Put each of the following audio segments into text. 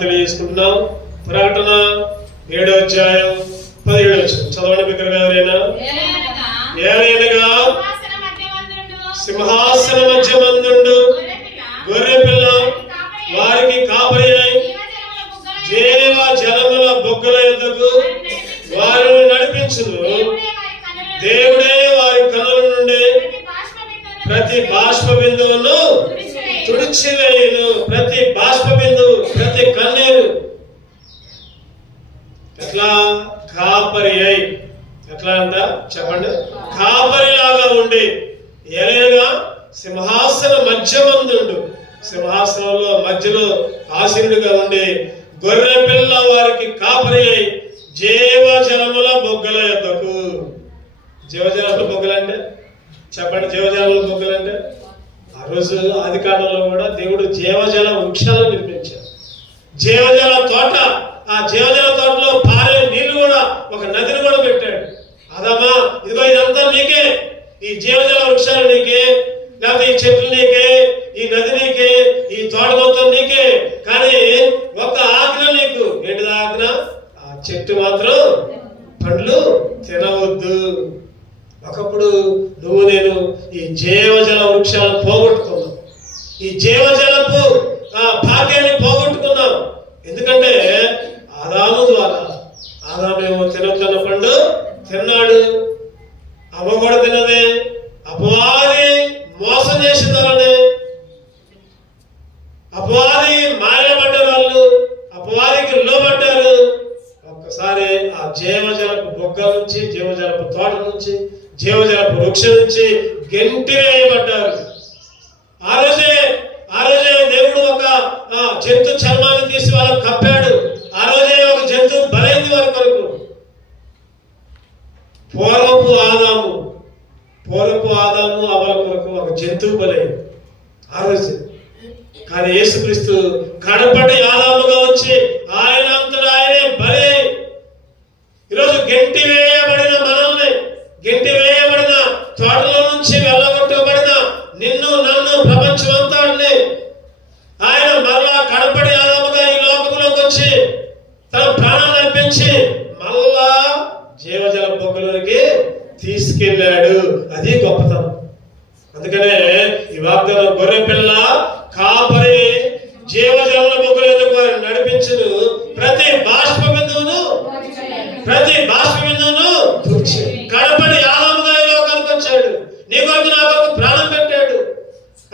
తెలియజేసుకుంటున్నాం. ప్రకటన 7వ అధ్యాయం 17వ వచనం చదవండి బిగ్గరగా ఎవరైనా. ఏలైనగా సింహాసన మధ్యమందుండు గొర్రె పిల్ల వారికి కాపరి అయి జీవ జలముల బొగ్గల యొద్దకు వారిని నడిపించును. దేవుడే వారి కనుల నుండి ప్రతి బాష్ప బిందువును తుడిచివేయును. ప్రతి బాష్ప బిందువు, ప్రతి కన్నీరు ఎట్లా కాపరి అయి, ఎట్లా అంట చెప్పండి, కాపరిలాగా ఉండి ఏలైనగా సింహాసన మధ్యమందుండు, సింహాసనంలో మధ్యలో ఆసీనుడిగా ఉండి గొర్రె పిల్ల వారికి కాపరి అయి జీవజలముల బొగ్గల యొద్దకు. జీవజలముల బొగ్గలంటే చెప్పండి, జీవజలముల బొగ్గలంటే ఆ రోజు ఆది కాలంలో కూడా దేవుడు జీవజల వృక్షాలను నిర్మించాడు. జీవజల తోట, ఆ జీవజల తోటలో పారే నీళ్లు కూడా ఒక నదిని కూడా పెట్టాడు. అదమ్మా ఇదిగో ఇదంతా నీకే, ఈ జీవజల వృక్షాలు నీకే, లేకపోతే ఈ చెట్లు నీకే, ఈ నది నీకే, ఈ తోట మొత్తం నీకే. కానీ ఒక ఆజ్ఞ నీకు, ఏంటిది ఆజ్ఞ? ఆ చెట్టు మాత్రం పండ్లు తినవద్దు. ఒకప్పుడు నువ్వు నేను ఈ జీవజల వృక్షాలను పోగొట్టుకున్నాం, ఈ జీవజలపు భాగ్యాన్ని పోగొట్టుకున్నాం. ఎందుకంటే ఆదాము ద్వారా, ఆదామేమో తినొద్దన్న పండు తిన్నాడు, అవ్వ కూడా తినదే, అపవాది మోసం చేసిందనే, అపవాది మాయపడ్డ వాళ్ళు అపవాదికి లోబడ్డారు. ఒక్కసారి ఆ జీవజలపు బొగ్గ నుంచి, జీవజలపు తోట నుంచి, జీవజలపు వృక్షం నుంచి గెంటి వేయబడ్డారు. ఆ రోజే దేవుడు ఒక జంతు చర్మాన్ని తీసి వాళ్ళకు కప్పాడు. ఆ రోజే ఒక జంతువు బలైంది వారి కొరకు. పూర్వపు ఆదాము అవల కొరకు ఒక జంతువు బలైంది ఆ రోజు. కానీ యేసుక్రీస్తు కడపటి ఆదాముగా వచ్చి ఆయన అంతటా ఆయనే బలై ఈరోజు గెంటి వేయబడిన మనల్ని, గెంటి వేయబడిన తోటలో నుంచి వెళ్ళగొట్టబడిన నిన్ను నన్ను ప్రపంచం అంతా ఆయన మరలా కడపడి ఆదాముగా ఈ లోకంలోకి వచ్చి తన ప్రాణాన్ని అర్పించి మళ్ళా జీవజల బొగ్గలోకి తీసుకెళ్ళాడు. అది గొప్పతనం. అందుకనే ఈ వాగ్దానం గొర్రె పిల్ల కాపరి జీవజల బొగ్గలకు వారిని నడిపించును. ప్రతి బాష్ప బిందువును కడపడి ఆదాముగా ఈ లోకానికి వచ్చాడు. నీ కొరకు నా కొరకు ప్రాణం పెట్టాడు.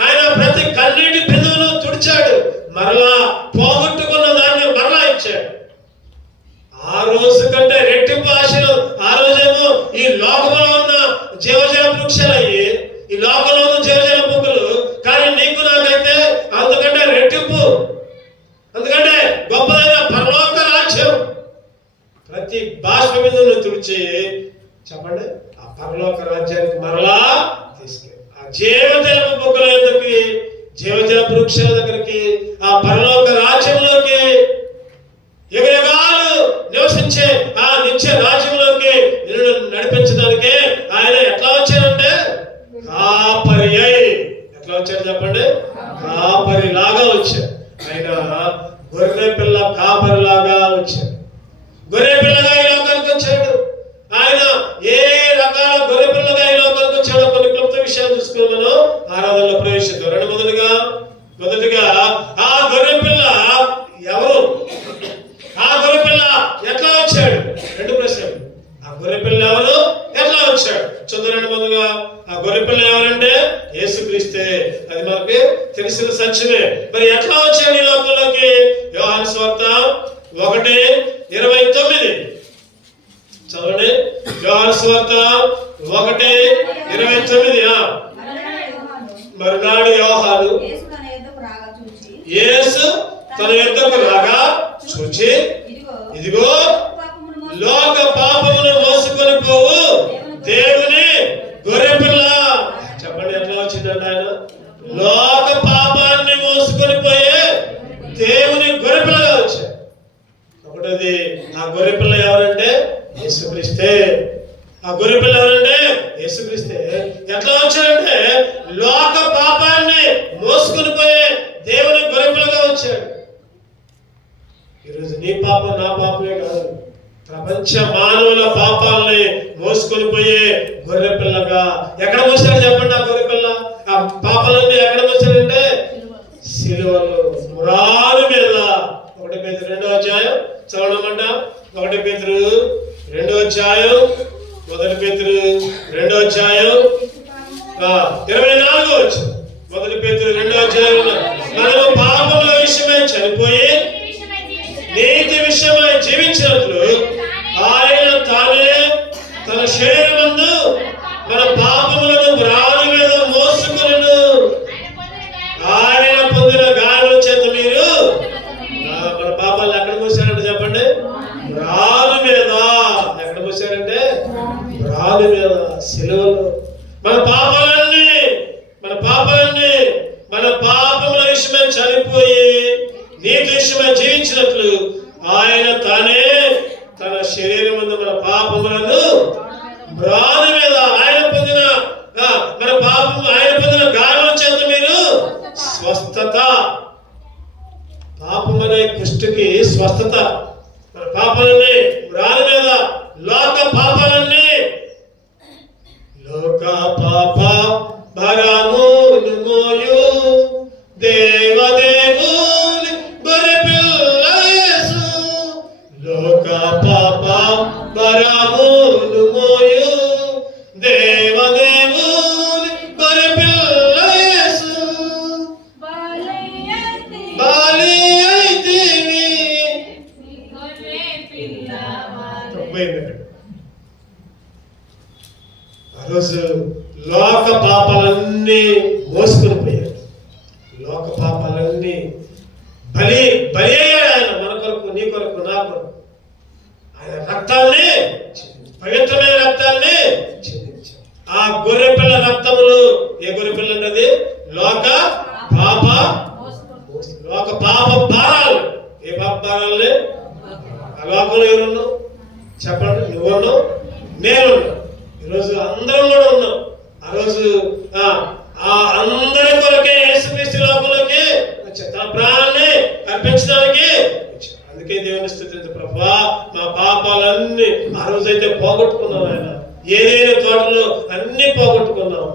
ఆయన ప్రతి కన్నీటి బిందువును తుడిచాడు. మరలా పోగొట్టుకున్న దాన్ని మరలా ఇచ్చాడు. ఆ రోజు కంటే రెట్టింపు ఆశలు. ఆ రోజేమో ఈ లోకంలో ఉన్న జీవజల వృక్షాలయ్యి, ఈ లోకంలో ఉన్న జీవజల బొగ్గలు. కానీ నీకు నాకైతే అంతకంటే రెట్టింపు, అందుకంటే గొప్పదైన పరలోక రాజ్యం. ప్రతి బాష్ప బిందువును తుడిచి చెప్పండి ఆ పరలోక రాజ్యానికి మరలా తీసుకెళ్ళి ఆ జీవజల బొగ్గల దగ్గరికి, జీవజల వృక్షాల దగ్గరికి, ఆ పరలోక రాజ్యంలోకి, యుగయుగాలు నివసించే ఆ నిత్య రాజ్యంలోకి నిన్ను నడిపించడానికి ఆయన ఎట్లా వచ్చాడంటే కాపరి అయి. ఎట్లా వచ్చాడు చెప్పండి? కాపరి లాగా వచ్చాడు. ఆయన గొర్రె పిల్ల కాపరి లాగా వచ్చాడు. గొర్రె పిల్లగా ఈ లోకానికి వచ్చాడు. ఆయన ఏ రకాల గొర్రె పిల్లగా ఈ లోకానికి వచ్చాడో కొన్ని క్లుప్త విషయాలు చూసుకుని మనం ఆరాధనలో ప్రవేశిద్దాం. మొదటిగా ఆ గొర్రె పిల్ల ఎవరు? ఆ గొర్రె పిల్ల ఎట్లా వచ్చాడు? రెండు ప్రశ్నలు. ఆ గొర్రె పిల్ల ఎవరు, ఎట్లా వచ్చాడు చూద్దాం. మొదలుగా ఆ గొర్రె పిల్ల ఎవరంటే యేసుక్రీస్తే. అది మనకి తెలిసిన సత్యమే. మరి ఎట్లా వచ్చాడు ఈ లోకంలోకి? యోహాను సువార్త 1:29 చదవండి. యోహాను సువార్త 1:29. మరునాడు యోహాను యేసు తన యొద్దకు రాగా చూచి, ఇదిగో లోక పాపమును మోసుకొని పోవు దేవుని గొర్రె పిల్ల. చెప్పండి ఎట్లా వచ్చిందంట ఆయన? లోక పాపాన్ని మోసుకొని పోయే దేవుని గొర్రె పిల్లగా వచ్చాడు. ఒకటది ఆ గొర్రె పిల్ల ఎవరంటే యేసుక్రీస్తే. ఆ గొర్రె పిల్ల ఎవరంటే యేసుక్రీస్తే. ఎట్లా వచ్చాడంటే లోక పాపాన్ని మోసుకొని పోయే దేవుని గొర్రె పిల్లగా వచ్చాడు. ఈరోజు నీ పాపం నా పాపమే కాదు, ప్రపంచ మానవుల పాపాలని మోసుకొని పోయే గొర్రె పిల్లగా ఎక్కడ మోసాడు చెప్పండి? ఆ గొర్రె పిల్ల ఆ పాపాలన్నీ ఎక్కడ మోసాడంటే సిలువలో, మురాలు మీద. 1 పేతురు 2వ అధ్యాయం చదవడమంట. 1 పేతురు 2వ అధ్యాయం, 1 పేతురు 2వ అధ్యాయం 24వ వచనం. 1 పేతురు 2వ అధ్యాయం, మనము పాపముల విషయమై చనిపోయి నీతి విషయమై జీవించినట్లు ఆయన తానే తన శరీరమందు మన పాపములను రాళ్ళ మీద మోసుకొనెను. ఆయన పొందిన గాయాల చేత మీరు మన పాపాలను ఎక్కడ మోసారంటే చెప్పండి? రాళ్ళ మీద. ఎక్కడ మోసారంటే రాళ్ళ మీద, సిలువలో. మన పాపాలన్నీ మన పాపముల విషయమై చనిపోయి నీతి విషయమై జీవించినట్లు ఆయన తానే తన శరీరం ముందు మన పాపములను రాళ్ళ మీద ఆయన పొందిన మన పాపం ఆయన పొందిన గాయాల చేత మీరు స్వస్థత. పాపం అనే కుష్టికి స్వస్థత. మన పాపాలన్నీ రాళ్ళ మీద, లోక పాపాలన్నీ, లోక పాప భారమును మోయు దేవదేవుని గొర్రె పిల్ల యేసు. లోక పాప భారమును మోయు దేవదేవుని గొర్రె పిల్ల యేసు. బాలి అయితివి ఆ రోజు లోక పాపాలన్నీ మోసుకొని పోయాడు. లోక పాపాలన్నీ బలి అయ్యాడు ఆయన. మన కొరకు, నీ కొరకు, నా కొరకు ఆయన రక్తాన్ని, పవిత్రమైన రక్తాన్ని చెందించాడు. ఆ గొర్రె పిల్ల రక్తములు, ఏ గొర్రె పిల్ల అంటే లోక పాప భారాలు. ఏ పాప భారాలని? ఆ లోకంలో ఎవరున్నావు చెప్పండి? నువ్వున్నావు, నేనున్నావు. ఈరోజు అందరం కూడా ఉన్నాం. ఆ రోజు అందరి కొరకే యేసుక్రీస్తు లోకంలోకి వచ్చాడు, తన ప్రాణాన్ని అర్పించడానికి వచ్చాడు. అందుకే దేవుని స్తుతించు ప్రభువా, మా పాపాలన్నీ ఆ రోజైతే పోగొట్టుకున్నాం. ఆయన ఏదైనా తోటలో అన్ని పోగొట్టుకున్నాం.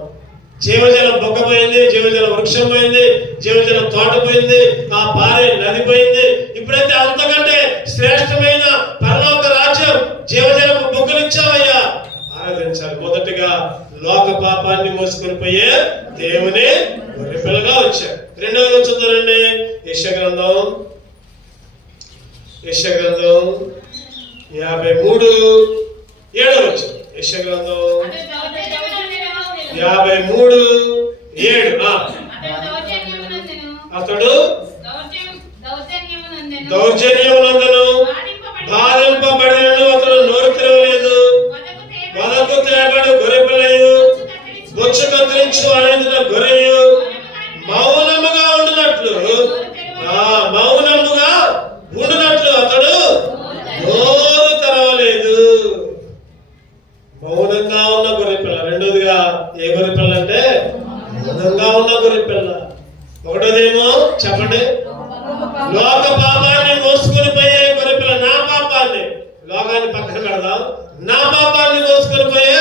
జీవజల బొగ్గ పోయింది, జీవజల వృక్షం పోయింది, జీవజల తోట పోయింది, ఆ పారే నది పోయింది. ఇప్పుడైతే అంతకంటే శ్రేష్టమైన పరలోక రాజ్యం జీవజలపు బొగ్గలు ఇచ్చావయ్యా, ఆరాధించాలి. మొదటిగా లోక పాపాన్ని మోసుకొని పోయే దేవుని గొర్రె పిల్లగా వచ్చాడు. రెండవది చూద్దారండి, యెషయా గ్రంథం 53:7 వచ్చాడు. యెషయా గ్రంథం 53:7. అతడు దౌర్జన్యమునందును బాధింపబడినను అతడు నోరు తెరవలేదు. వదకు తేబడు గొర్రెపిల్లయు బొచ్చు కత్తిరించు అనేది గొర్రెయు మౌనముగా ఉండినట్లు అతడు నోరు తెరవలేదు. మౌనంగా ఉన్న గొర్రెపిల్ల. రెండోదిగా ఏ గొర్రెపిల్ల అంటే మౌనంగా ఉన్న గొర్రెపిల్ల. ఒకటోదేమో చెప్పండి, లోక పాపాన్ని మోసుకొని పోయే గొర్రెపిల్ల. నా పాపాన్ని, లోకాన్ని పక్కన పెడదాం, నా పాపాన్ని మోసుకొని పోయే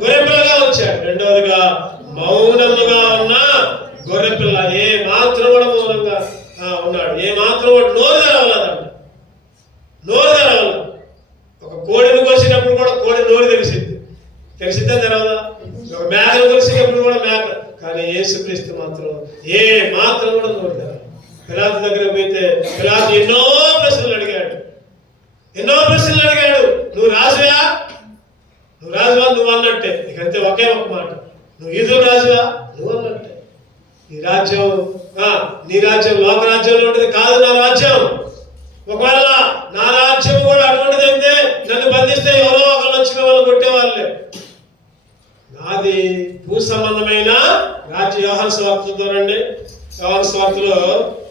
గొర్రెపిల్లగా వచ్చాడు. రెండవదిగా మౌనముగా ఉన్న గొర్రెపిల్ల. ఏ మాత్రం కూడా మౌనంగా ఉన్నాడు. ఏ మాత్రం కూడా నోరు తెరవలేదంట. నోరు తెరవల. ఒక కోడిని కోసినప్పుడు కూడా కోడి నోరు తెలిసిద్దా తెరవదా? ఒక మేకను కోసినప్పుడు కూడా మేక. కానీ యేసుక్రీస్తు మాత్రం ఏ మాత్రం కూడా నోరు తెరవదు. పిలాతు దగ్గర పోయితే పిలాతు ఎన్నో ప్రశ్నలు అడిగాడు. నువ్వు రాజువా? నువ్వు అన్నట్టే. ఇకంతే ఒకే ఒక మాట, నువ్వు యూదుల రాజువా? నువ్వు అన్నట్టే. నీ రాజ్యం లోక రాజ్యంలో ఉంటుంది కాదు, నా రాజ్యం. ఒకవేళ నా రాజ్యం కూడా అటువంటిది అయితే నన్ను బంధిస్తే ఎవరో ఒకళ్ళు వచ్చిన వాళ్ళు కొట్టేవాళ్ళే. నాది భూ సంబంధమైన రాజ్య. యోహాను సువార్తలు చూడండి. యోహాను సువార్తలో,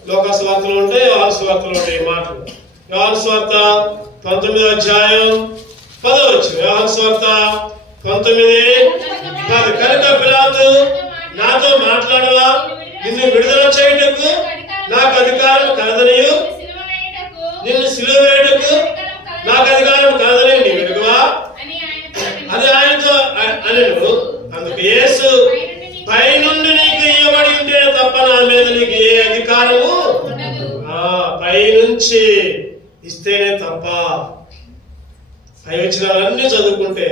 లోక సువార్తలు ఉంటాయి, యోహాను సువార్తలు ఉంటాయి ఈ మాటలు. యోహాను సువార్త 19వ అధ్యాయం 10వ వచనం. యోహాను సువార్త 19:10. కనుక పిలాతు నాతో మాట్లాడవా? నిన్ను విడుదల చేయుటకు నాకు అధికారం కలదనియు నిన్ను సిలువ వేయుటకు నాకు అధికారం కాదని నీ వెరుగువా అది ఆయనతో అనెను. అందుకు యేసు, పైనుండి నీకు ఇవ్వబడి ఉంటే తప్ప నా మీద నీకు ఏ అధికారము పైనుంచి ఇస్తేనే తప్ప. పై వచ్చినాలన్నీ చదువుకుంటే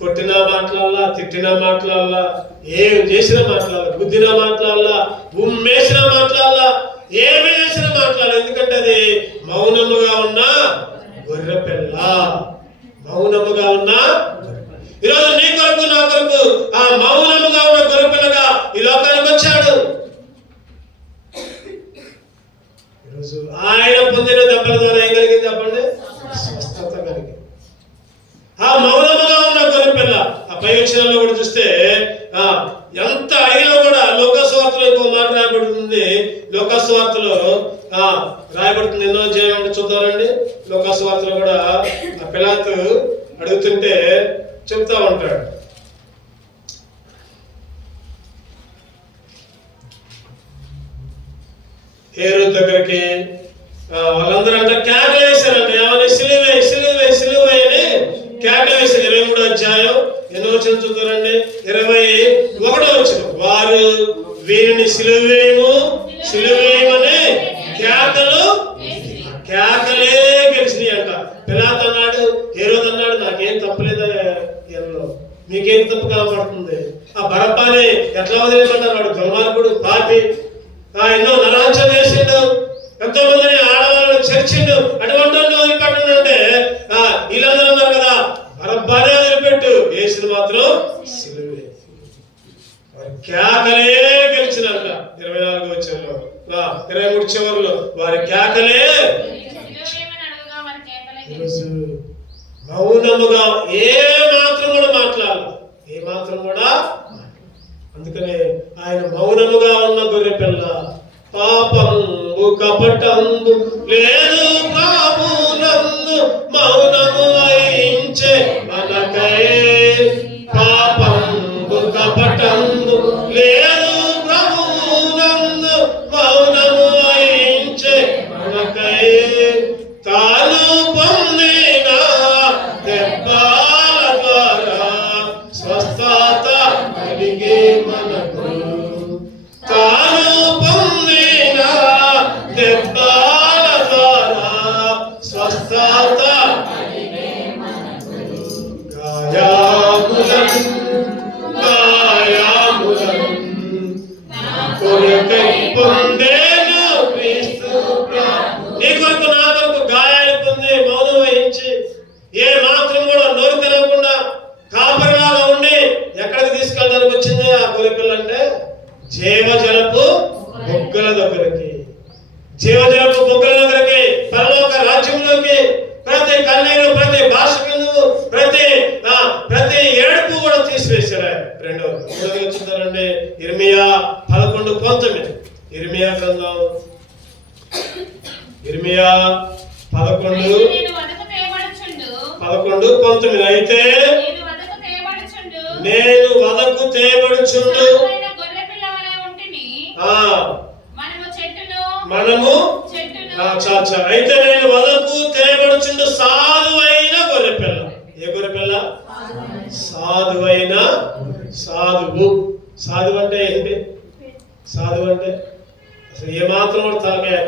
కొట్టినా మాట్లాడాలా, తిట్టినా మాట్లాడాలా, ఏం చేసినా మాట్లాడాలా, గుద్దినా మాట్లాడాలా, ఉమ్మేసినా మాట్లాడాలా, ఏమి చేసినా మాట్లాడాలి. ఎందుకంటే అది మౌనముగా ఉన్న గొర్రె పిల్ల. మౌనముగా ఉన్న ఈరోజు నీ కొరకు నా కొరకు ఆ మౌనముగా ఉన్న గొర్రె పిల్లగా ఈ లోకానికి వచ్చాడు. ఈరోజు ఆయన పొందిన దెబ్బల ద్వారా ఏం కలిగింది చెప్పండి? స్వస్థత కలిగింది. ఆ మౌనముగా ఉన్న గొర్రె పిల్ల ఆ పై వచనంలో కూడా చూస్తే ఎంత అడిగినా కూడా లోకాసువార్తలో ఇంకో మాట రాయబడుతుంది. లోకాసువార్తలో రాయబడుతుంది ఎన్నో అధ్యాయం చూద్దామండి. లోకాసువార్తలో కూడా ఆ పిలాతు అడుగుతుంటే చెప్తా ఉంటాడు. హేరోదు దగ్గరికి వాళ్ళందరూ అంటే కేకలు వేశారంట. ఏమని? సిలువే సిలువే సిలువే అని కేకలు వేశారు. 23వ అధ్యాయం ఎన్నో వచనం చూద్దారండి. 21వ వచనం, వారు వీరిని సిలువేయము సిలువేయమని కేకలే గెలిచినాయి అంట. పిలాతు అన్నాడు, హేరోదు అన్నాడు, నాకేం తప్పలేదా, మీకేం తప్పు కనపడుతుంది? ఆ బరబ్బాని ఎట్లా వదిలేమన్నారు? వాడు దుర్మార్గుడు, పాపి, ఎన్నో నరాచం చేసిండు, ఎంతో మందిని ఆడవాళ్ళని చేర్చిండు, అటువంటి వదిలిపెట్టండి అంటే వీళ్ళందరూ ఉన్నారు కదా, బరబ్బానే వదిలిపెట్టు, యేసుని మాత్రం సిలువే. కేకలే గెలిచినాక 24వ వచనంలో 23 చివరిలో వారి కేకలే. ఈరోజు మౌనముగా ఏ మాత్రం కూడా మాట్లాడాలి, ఏ మాత్రం కూడా. అందుకనే ఆయన మౌనముగా ఉన్న గొర్రె పిల్ల. పాపము కపటంబు లేదు ప్రభునందు మౌనము వహించే మనకై. పాపము కపటంబు లేదు ప్రభునందు మౌనము వహించే మనకై. తాను పొందిన దెబ్బల ద్వారా స్వస్థత కలిగే మనకు. తాను పొందిన దెబ్బల ద్వారా స్వస్థత కొరకై పొందేను క్రీస్తు. నీ కొరకు నా కొరకు గాయాలు పొంది మౌనం వహించి ఏ మాత్రం కూడా నోరు తెరవకుండా కాపరిలాగా ఉండి ఎక్కడికి తీసుకెళ్ళడానికి వచ్చింది ఆ గొర్రె పిల్ల అంటే? జీవజలపు బొగ్గల దగ్గరికి. జీవజలపు బొగ్గల దగ్గరికి, పరలోక రాజ్యంలోకి. ప్రతి కన్నీరు, ప్రతి భాష బిందువు, ప్రతి ఏడుపు కూడా తీసివేశారు. మూడోది వచ్చిందండి ఇర్మియా 11:19. ఇర్మియా గ్రంథం ఇర్మియా 11:19. అయితే నేను వదకు తేబడుచుండు మనము అయితే నేను వదకు తేబడుచుండు సాధువైన గొర్రెపిల్ల. ఏ గొర్రెపిల్ల? సాధువైన. సాధువు. సాధువు అంటే ఏంటి? సాధువు అంటే అసలు ఏమాత్రం కూడా తలకాయ.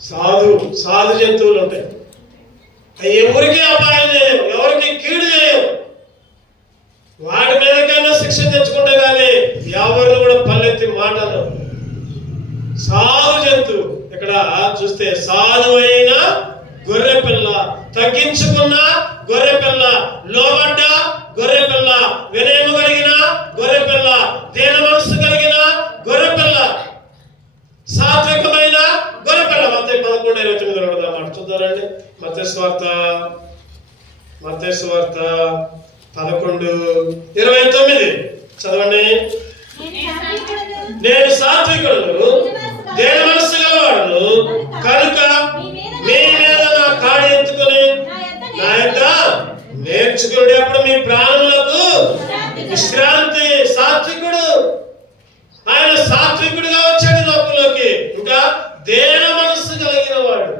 సాధు జంతువులు ఉంటాయి, ఎవరికి అపాయం చేయవు, ఎవరికి కీడు చేయవు. వాటి మీదకైనా శిక్ష తెచ్చుకుంటే కానీ ఎవరిని కూడా పల్లెత్తి మాటలు. సాధు జంతువు. ఇక్కడ చూస్తే సాధువైన గొర్రె పిల్ల, తగ్గించుకున్న గొర్రె పిల్ల, లోబడ్డ గొర్రె పిల్ల, వినయము కలిగిన గొర్రె పిల్ల, దీన మనస్సు కలిగిన గొర్రె పిల్ల, సాత్వికమైన గొర్రె పిల్ల. మత్తయి 11:29 మాట చూద్దారండి. మత్తయి సువార్త 11:29 చదవండి. నేను సాత్వికుడును, దేన మనస్సు గలవాడును కనుక మీ మీద నా కాడి ఎత్తుకుని నా యొక్క నేర్చుకుని అప్పుడు మీ ప్రాణములకు విశ్రాంతి. సాత్వికుడు, ఆయన సాత్వికుడిగా వచ్చాడు లోకంలోకి. ఇంకా దేన మనస్సు కలిగిన వాడు.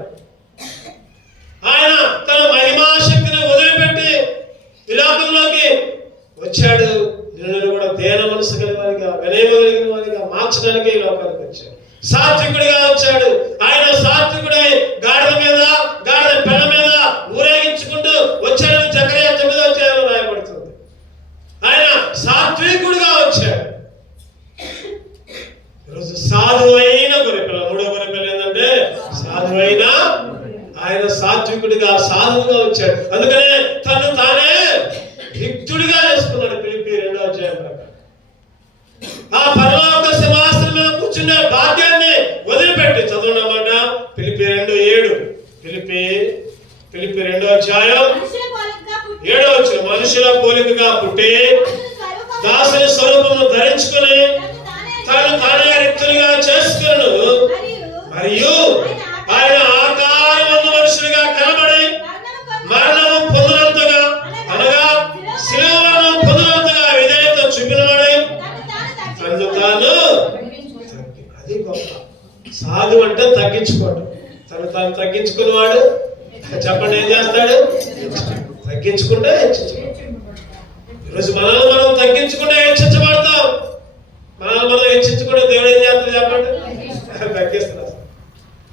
ఆయన సాత్వికుడిగా సాధువుగా వచ్చాడు. అందుకనే తను తానే రిక్తుడిగా చేసుకున్నాడు. ఫిలిప్పీ 2వ అధ్యాయం ప్రకారం ఆ పరలోక సింహాసనం మీద కూర్చునే భాగ్యాన్ని వదిలిపెట్టి చదవనమాట. ఫిలిప్పీ 2:7 ఫిలిప్పీ 2వ అధ్యాయం 7వ వచనం. మనుషుల పోలికగా పుట్టి దాసుని స్వరూపమును ధరించుకుని తను తానే రిక్తులుగా చేసుకును. మరియు ఆయన ఆకారమందు మనుషులుగా కనబడి మరణము పొందినంతగా అనగా శిలువను పొందినంతగా విధేయత చూపినవాడై తను తాను. అది గొప్ప సాధు అంటే తగ్గించుకోవడం. తాను తగ్గించుకున్నవాడు చెప్పండి ఏం చేస్తాడు? తగ్గించుకుంటే హెచ్చించబడతాం. ఈరోజు మనల్ని మనం తగ్గించుకుంటే హెచ్చించబడతాం. మనల్ని మనం హెచ్చించుకుంటే దేవుడు ఏం చేస్తాడు చెప్పండి? తగ్గిస్తున్నాడు.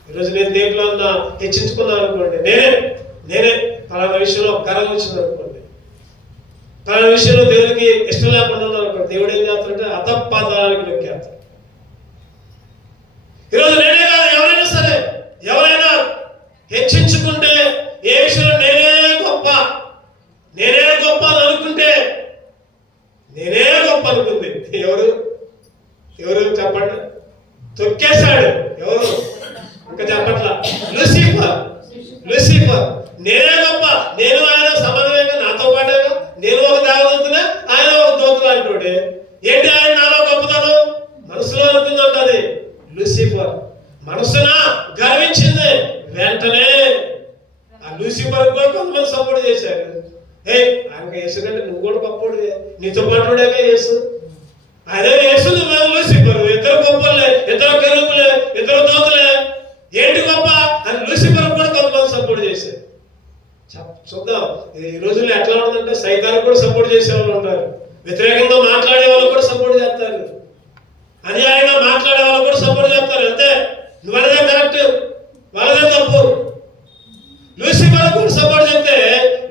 ఈరోజు నేను దేంట్లో హెచ్చించుకున్నాను అనుకోండి, నేనే పలానా విషయంలో గర్వం వచ్చింది అనుకోండి, పలానా విషయంలో దేవుడికి ఇష్టం లేకుండా ఉన్నాను అనుకోండి, దేవుడు ఏం చేస్తాడంటే అధపాతాళానికి నొక్కేస్తాడు. ఈరోజు నేనే కాదు, ఎవరైనా సరే, ఎవరైనా హెచ్చించుకుంటే ఏ విషయంలో నేనే గొప్ప అని అనుకుంటే, నేనే గొప్ప అనుకుంది ఎవరు చెప్పండి? తొక్కేశాడు. ఎవరు? ఇంకా చెప్పట్లా. లూసిఫర్ నేనే గొప్ప, నేను ఆయన సమానమేగా, నాతో పాటేగా, నేను ఒక దేవదూతనే, ఆయన ఒక దూతలు అంటాడు. ఏంటి ఆయన నాలో గొప్పతనం? మనసులో అనుకుందంట. అది లూసిఫర్ మనసున గర్వించింది. వెంటనే ఆ లూసిఫర్ కూడా కొంతమంది సపోర్ట్ చేశారు. ఆయనకు యేసు కంటే నువ్వు కూడా గొప్పోడివే, నీతో పాటుడేగా యేసు, అదే యేసు, నువ్వు లూసిఫర్, ఇద్దరు గొప్పలే, ఇద్దరు కెరూబులే, ఇద్దరు దూతలే, ఏంటి గొప్ప అని లూసిఫర్ కూడా కొంతమంది సపోర్ట్ చేశారు. చూద్దాం ఈ రోజుల్లో ఎట్లా ఉంటుందంటే సైతాన్ని కూడా సపోర్ట్ చేసే వాళ్ళు ఉంటారు, వ్యతిరేకంగా మాట్లాడే వాళ్ళు కూడా సపోర్ట్ చేస్తారు, అన్యాయంగా మాట్లాడే వాళ్ళు కూడా సపోర్ట్ చేస్తారు. అంతే, వాళ్ళదే కరెక్ట్, వాళ్ళదే తప్పు. లూసిఫర్ కూడా సపోర్ట్ చేస్తే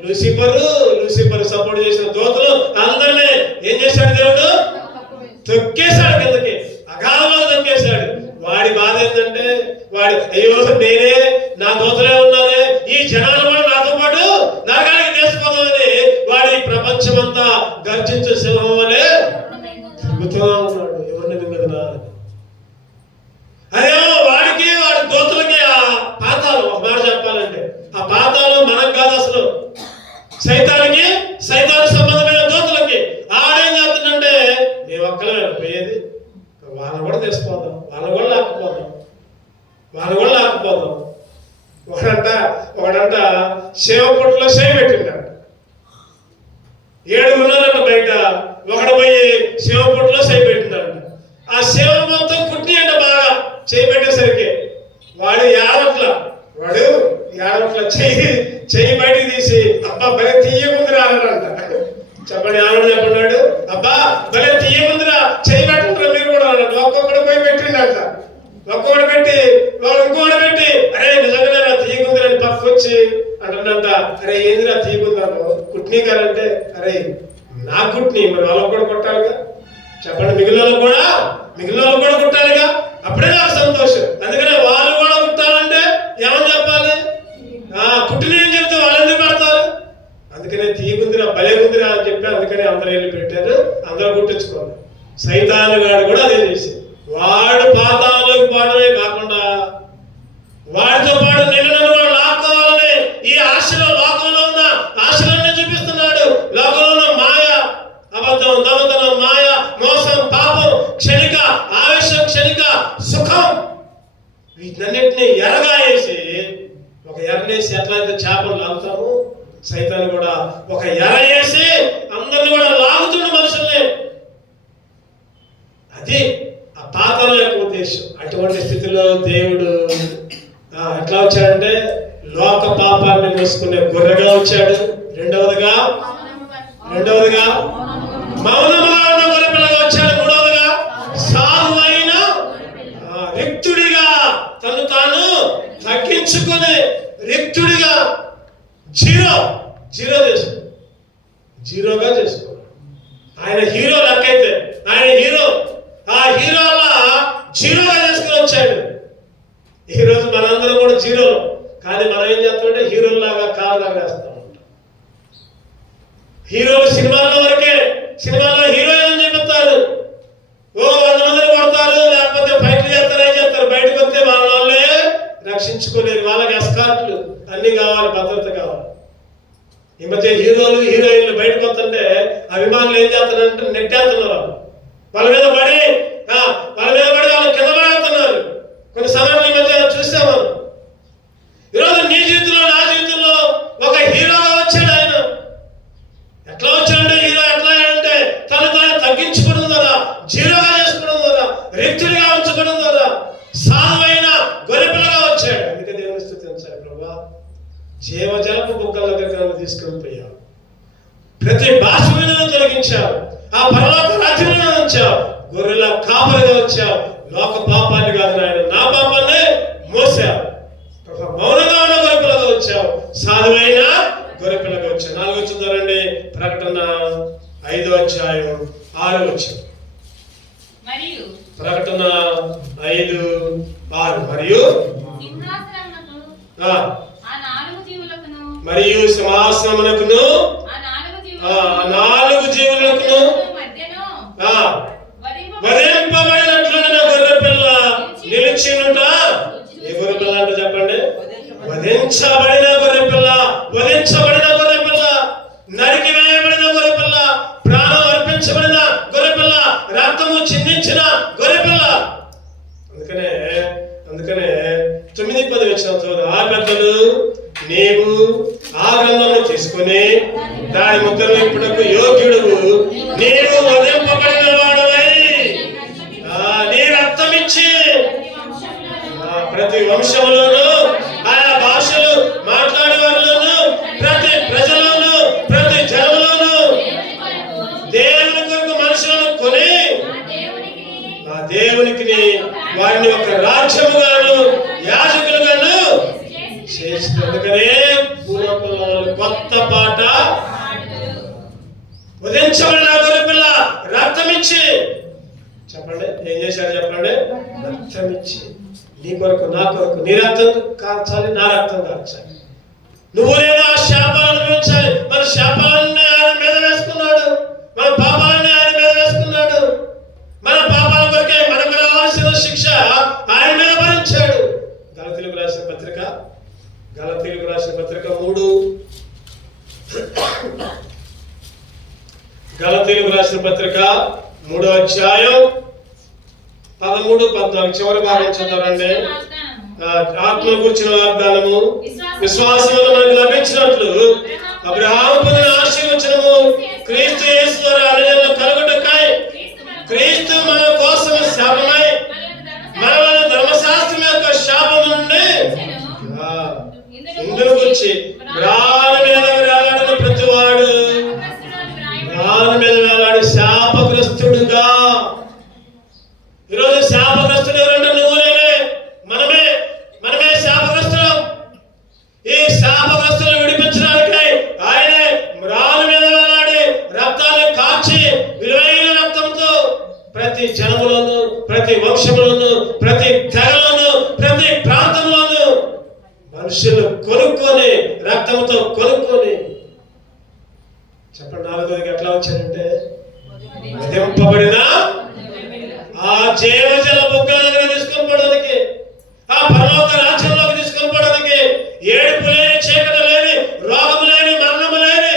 లూసిఫర్ సపోర్ట్ చేసిన దూతలు అందరినీ ఏం చేశాడు? దేవుడు తొక్కేశాడు, కిందకి అగాధంలో తొక్కేశాడు. వాడి బాధ ఏంటంటే, అయ్యో నేనే, నా దూతలే ఉన్నారే, ఈ జనాలు కూడా నాతో పాటు నరకానికి తీసుకుపోదామని వాడి ప్రపంచమంతా గర్జించే సింహం వలె తిరుగుతూ ఉన్నాడు. ఎవరిని మింగదనా? అదేమో వాడి దూతలకి ఆ పాతాలు, ఒక మాట చెప్పాలంటే ఆ పాతాలు మనకు కాదు అసలు, సైతాను సంబంధమైన దూతలకి. ఆడేం చేస్తుందంటే, మేము ఒక్కలమే పోయేది, వాళ్ళని కూడా తీసుకుపోదాం, వాళ్ళని కూడా లాక్కుపోదాం. ఒకడంట సేవపుట్లో సేవ పెట్టిందంట. 7 ఉన్నారంట బయట, ఒకడు పోయి సేవపుట్లో సేవ పెట్టిందంట. ఆ సేవ మొత్తం కుట్టి అంట బాగా చేయి పెట్టేసరికి వాడు ఏడవట్ల చెయ్యి బయటికి తీసి, అబ్బా భలే తీయకుందిరా అన్నాడంట. చెప్పండి, చెప్పన్నాడు, అబ్బా భలే తీయకుందిరా, చెయ్యి పెట్టంటారా మీరు కూడా అన్నాడు. ఒక్కొక్కడు పోయి పెట్టిండంట. ఒక్కొక్కడు పెట్టి ఇంకోటి పెట్టి, అరే నిజంగానే నా తీయకుందిరని పక్కకు వచ్చి అంటున్నంట, అరే ఏందిరా తీయకుందాను కుట్నీకారంటే, అరే నా కుట్ని మరి వాళ్ళకు కూడా కొట్టాలిగా. చెప్పండి, మిగిలిన వాళ్ళు కూడా కుట్టాలిగా, అప్పుడే నాకు సంతోషం. అందుకనే వాళ్ళు కూడా కుట్టాలంటే ఏమని చెప్పాలి? కుట్టిన ఏం చెప్తే వాళ్ళు ఎందుకు పెడతారు? అందుకనే తీయకుందిరా, భలే కుందిరా అని చెప్పి అందుకనే అందరూ వెళ్ళి పెట్టారు, అందరూ కుట్టించుకోవాలి. సైతాను గాడు కూడా అదే చేసి, వాడు పాతాళంలోకి పోవడమే కాకుండా వాడితో పాటు నిన్ను వాడు లాక్కోవాలని ఈ ఆశలో, లోకంలో ఉన్న ఆశలన్నీ చూపిస్తున్నాడు. లోకంలో ఉన్న మాయ, అబద్ధం, దొంగతనం, మాయ, మోసం, పాపం, క్షణిక ఆవేశం, క్షణిక సుఖం, వీటన్నిటిని ఎరగా వేసి, ఒక ఎరనేసి ఎట్లయితే చేపలు లాగుతాము, సైతాన్ని కూడా ఒక ఎర వేసి అందరిని కూడా లాగుతుండు మనుషుల్ని. అది ఆ పాతాళం యొక్క ఉద్దేశం. అటువంటి స్థితిలో దేవుడు ఎట్లా వచ్చాడంటే, లోక పాపాన్ని మోసుకునే గొర్రెగా వచ్చాడు. రెండవదిగా మౌనముగా ఉన్న గొర్రె పిల్లగా వచ్చాడు. మూడవదిగా సాధువైన రిక్తుడిగా తను తాను తగ్గించుకుని రిక్తుడిగా జీరోగా చేసుకో. ఆయన హీరో లెక్కైతే ఆయన హీరో, ఆ హీరోలా జీరోగా చేసుకుని వచ్చాడు. ఈ రోజు మనందరం కూడా జీరోలు, కానీ మనం ఏం చేస్తామంటే హీరోల్లాగా కాళ్ళలాగా వేస్తాం. హీరోలు సినిమాల్లో వరకే, సినిమాల్లో హీరోయిన్ అని చెప్తారు, 100 మందిని కొడతారు, లేకపోతే ఫైట్లు చేస్తారు, ఏం చేస్తారు, బయటకు వస్తే వాళ్ళే రక్షించుకోలేరు, వాళ్ళకి ఎస్కార్ట్లు అన్ని కావాలి, భద్రత కావాలి. ఈ మధ్య హీరోలు హీరోయిన్లు బయటకు వస్తుంటే అభిమానులు ఏం చేస్తారంటే నెట్టేస్తున్నారు, వాళ్ళ మీద పడి వాళ్ళు కింద పడేస్తున్నారు. కొన్ని సమయంలో ఈ మధ్య చూసాము. ఈరోజు నీ జీవితంలో నా జీవితంలో ఒక హీరోగా వచ్చాడు ఆయన. ఎట్లా వచ్చాడంటే హీరో ఎట్లా అంటే తను తగ్గించుకోవడం ద్వారా, జీరోగా చేసుకోవడం ద్వారా, రిక్తుడిగా ఉంచుకోవడం ద్వారా సాధువైన గొర్రెపిల్లగా వచ్చాడు. అందుకే దేవుని స్తుతించాలి. ప్రభా, జీవజలపు బుగ్గల దగ్గర తీసుకొని పోయావు, ప్రతి భాష మీద తొలగించావు, ఆ పరలోక రాజ్యంలో ఉంచావు, గొర్రెల కాపరిగా వచ్చావు. లోక పాపాన్ని కాదు నాయన, నా పాపాన్నే మోసావు. మౌనంగా ఉన్న గొర్రెపిల్లగా వచ్చావు, సాధువైన గొర్రెపిల్లగా వచ్చావు. 4 చూద్దారండి. ప్రకటన 5వ అధ్యాయం 6వ వచనం. ప్రకటన 5:6. మరియు సింహాసనమునకును ఆ 4 జీవులకును వధింపబడినట్లున్న గొర్రెపిల్ల నిలిచినుట. ఏ గొర్రెపిల్ల అంటే చెప్పండి? వధించబడిన గొర్రెపిల్ల, వధించబడిన గొర్రెపిల్ల, నరికి వేయబడిన గొర్రెపిల్ల, ప్రాణం అర్పించబడిన గొర్రెపిల్ల, రక్తము చిందించిన గొర్రెపిల్ల. అందుకనే 9-10 వచనం, ఆ పెద్దలు నీవు ఆ గ్రంథమును తీసుకుని దాని ముద్రలు ఇప్పుడకు యోగ్యుడు, నీవు వధింపబడిన వాడవై నీ రక్తం ఇచ్చి ప్రతి వంశంలోనూ, ఆయా భాషలు మాట్లాడే వారిలోనూ, ప్రతి ప్రజలోనూ, ప్రతి జనంలోనూ దేవుని కొరకు మనుషులను కొని ఆ దేవునికి వారిని ఒక రాజ్యముగాను యాజకులుగాను చేసిన. అందుకనే పూర్వకులు కొత్త పాట, వధించబడిన గొర్రెపిల్ల రక్తమిచ్చి, చెప్పండి ఏం చేశాడు చెప్పండి? రక్తమిచ్చి నీ కొరకు, నా కొరకు, నీ రక్తం కార్చాలి, నా రక్తం కార్చాలి. నువ్వు నేను ఆ శాపాలను అనుభవించాలి. మన శాపాలన్నీ ఆయన మీద వేసుకున్నాడు, మన పాపాలన్నీ ఆయన మీద వేసుకున్నాడు. మన పాపాల కొరకే మనకు రావాల్సిన శిక్ష ఆయన మీద భరించాడు. గలతీయులకు రాసిన పత్రిక 3 గలతీయులకు రాసిన పత్రిక 3వ అధ్యాయం 13-14 చివరి భాగం చదవండి. ఆత్మ కూర్చిన వాగ్దానము విశ్వాసంలో మనకు లభించినట్లు అబ్రహాము పొందిన ఆశీర్వచనము క్రీస్తు యేసు ద్వారా అన్యజనులకు కలుగుటకై క్రీస్తు మన కోసం శాపమై మనలను ధర్మశాస్త్రం యొక్క శాపం నుండి ఇందులో గురించి రాళ్ళ మీద వేలాడిన ప్రతివాడు, రాళ్ళ మీద వేలాడి శాపగ్రస్తుడుగా. ఈరోజు శాపగ్రస్తుడు ఎవరంటే నువ్వు నేనే, మనమే శాపగ్రస్తులం. ఈ శాపగ్రస్తులను విడిపించడానికి ఆయనే రాళ్ళ మీద వేలాడి రక్తాన్ని కాచి విలువైన రక్తంతో ప్రతి జనములోను, ప్రతి వంశములోను, ప్రతి తెగలోను, ప్రతి ప్రాంతంలోను మనుషులు కొనుక్కొని, రక్తంతో కొనుక్కొని, చెప్పండి 4వది ఎట్లా వచ్చారంటే వధింపబడిన ఆ జీవజల బుగ్గల దగ్గర తీసుకొని పోవడానికి, ఆ పరలోక రాజ్యంలోకి తీసుకొని పోవడానికి, ఏడుపు లేని, చీకటి లేని, రోగము లేని, మరణము లేని,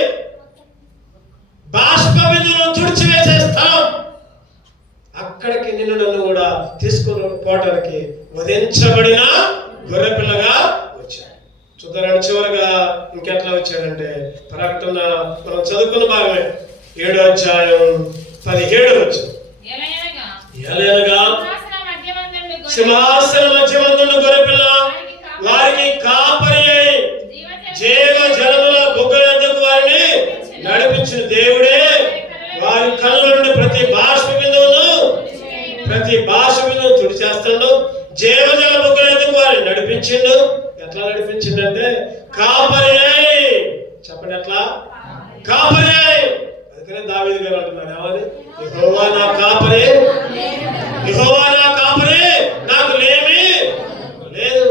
బాష్ప బిందువును తుడిచివేసే స్థలం, అక్కడికి నిన్ను నన్ను కూడా తీసుకొని పోవడానికి వధించబడిన గొర్రెపిల్లగా వచ్చాడు. చూద్దాం చివరిగా ఇంకెట్లా వచ్చాడంటే ప్రకటన మనం చదువుకున్న భాగమే 7వ అధ్యాయం 17వ వచనం. ఎలయనగా సింహాసన మధ్యమందున్న గొర్రెపిల్ల వారికి కాపరి అయి జీవ జలముల బుగ్గల యొద్దకు వారిని నడిపించిన దేవుడే వారి కళ్ళ నుండి ప్రతి బాష్ప బిందువును తుడిచేస్తాడు. జీవజల బుగ్గల యొద్దకు వారిని నడిపించిండు. ఎట్లా నడిపించిందంటే కాపరి అయి. చెప్పండి ఎట్లా? కాపరి అయి. అందుకనే దావీదు గారు అంటున్నారు ఏమని? యెహోవా నా కాపరి, యెహోవా నా కాపరి, నాకు లేమి లేదు.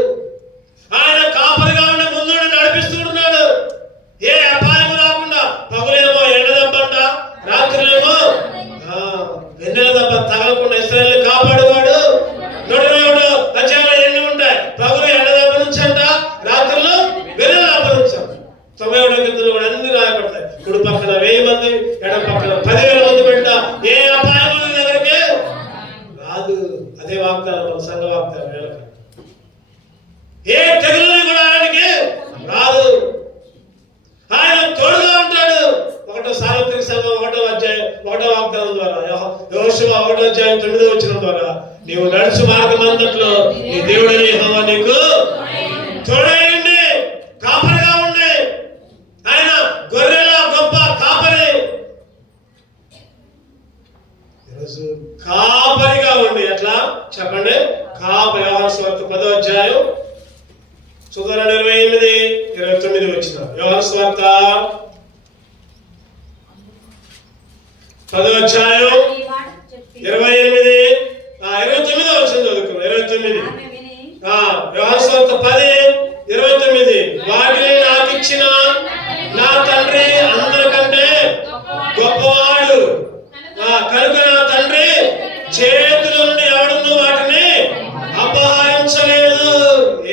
మార్గమంతట్లో నీ దేవుడైన యెహోవా నీకు తోడై ఉండి కాపరిగా ఉండి, ఆయన గొర్రెల గొప్ప కాపరి. ఈరోజు కాపరిగా ఉండి ఎట్లా చెప్పండి? యోహాను సువార్త 10వ అధ్యాయం చూద్దాం, 28-29 వచ్చిన యోహాను సువార్త 10వ అధ్యాయం 29 వచ్చిన చదువుకున్నాం. 29 యోహాను సువార్త 10:29 వాటిని నాకు ఇచ్చిన నా తండ్రి అందరికంటే గొప్పవాడు, కనుక నా తండ్రి చేతుల నుండి ఎవడును వాటిని అపహరించలేదు.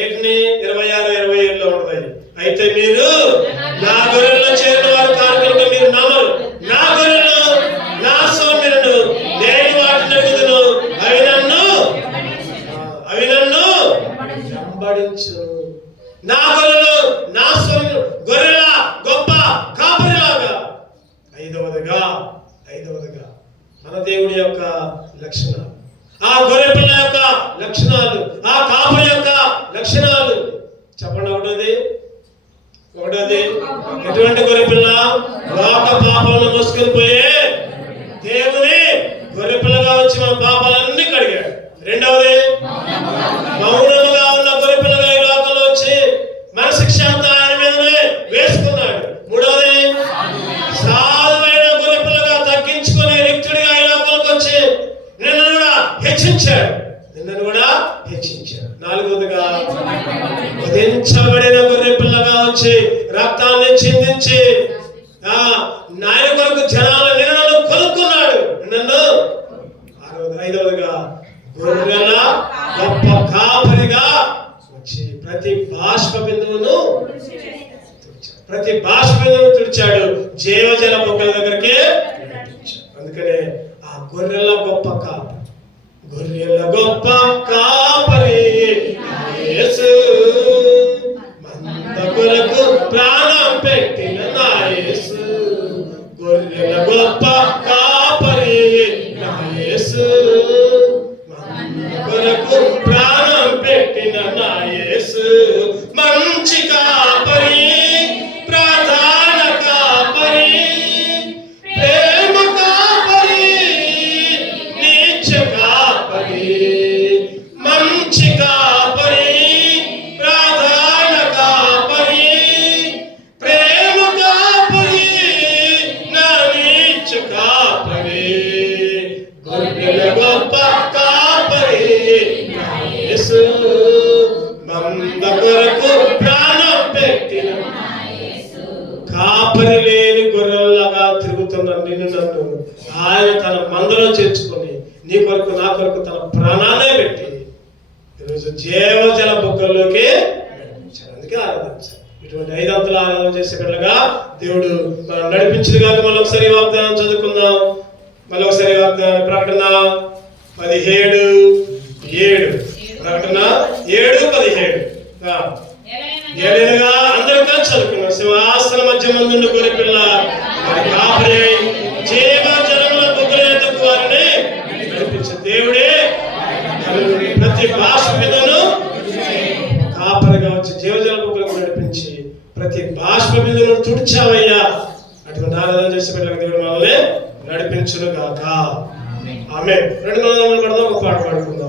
ఏంటిని 26-27లో ఉంటాయి. అయితే మీరు నా గొర్రెల్లో చేరిన వారు కాదు కనుక మీరు నమ్మరు. నా గొర్రెలు నా సౌమ్యులను, నేను వాటిని ఎరుగుదును, అవి నన్ను వెంబడించు. నా గొర్రెలు నా సౌమ్యులు, గొర్రెల గొప్ప కాపరిలాగా. ఐదవదిగా మన దేవుడి యొక్క లక్షణాలు, ఆ గొర్రె పిల్ల యొక్క లక్షణాలు, ఆ కాపరి యొక్క లక్షణాలు చెప్పండి. ఒకటోది ఎటువంటి గొర్రె పిల్ల? లోక పాపాలను మోసుకొని పోయే దేవుని గొర్రె పిల్లగా వచ్చి మన పాపాలన్నీ కడిగాడు. రెండవది మౌనముగా ఉన్న గొర్రె పిల్లగా ఈ లోకంలో వచ్చి మన శిక్ష అంతా ఆయన మీదనే వేసుకున్నాడు. మూడవది సాధువైన గొర్రె పిల్లగా తగ్గించుకునే రిక్తుడిగా ఈ లోకంలోకి వచ్చి నిన్ను కూడా హెచ్చించాడు. నాలుగవదిగా వధించబడిన గొర్రె పిల్లగా వచ్చి రక్తాన్ని చిందించి నాయన కొరకు జనాల నిన్ను కొనుక్కున్నాడు. ఐదవదిగా గొర్రెల గొప్ప కాపరిగా వచ్చి ప్రతి బాష్ప బిందువును తుడిచాడు, జీవజల బొక్కల దగ్గరికి. అందుకనే ఆ గొర్రెల గొప్ప కాపరి, గొర్రెల గొప్ప కాపరి యేసు, మంద కొరకు ప్రాణం పెట్టిన నా యేసు. గొర్రెల గొప్ప కాపరి నా యేసు, మంద కొరకు ప్రాణం పెట్టిన నా యేసు. మంచి కాపరి, ప్రధాన కాపరి, ప్రేమ కాపరి, నిత్య కాపరి. మంచి కాపరి, ప్రధాన కాపరి, ప్రేమ కాపరి, నా నిత్య కాపరి. గొర్రెల గొప్ప కాపరి నా యేసు, మంద కొరకు ప్రాణం పెట్టిన. కాపరి లేని గొర్రెల్లాగా తిరుగుతున్న నిన్ను నన్ను ఆయన తన మందలో చేర్చుకొని నీ కొరకు నా కొరకు తన ప్రాణాలే పెట్టి ఈరోజు జీవజల బొక్కల్లోకి నడిపించాడు. అందుకే ఆరాధించాలి. ఇటువంటి 5 అంతల ఆరాధన చేసే బిడ్డగా దేవుడు మనం నడిపించిన కాక మళ్ళీ ఒకసారి వాగ్దానం చదువుకుందాం. మళ్ళీ ఒకసారి వాగ్దానం. ప్రకటన 17:7. ప్రకటన 7:17. ఏలైనగా అందరూ కలిసి చదువుకున్నాం. సింహాసనం మధ్య మందుండు గొర్రె పిల్ల వారి కాపరి జీవజలముల బొక్కల యొద్దకు వారిని నడిపించే దేవుడే. ప్రతి బాష్ప బిందువును కాపరిగా వచ్చి జీవజల బొక్కలకు నడిపించి ప్రతి బాష్ప బిందువును తుడిచావయ్యా. అటువంటి ఆరాధన చేసే బిడ్డలకు దేవుడు మనల్ని నడిపించును గాక. ఆమేన్. 2 పడదాం, ఒక పాట పాడుకుందాం.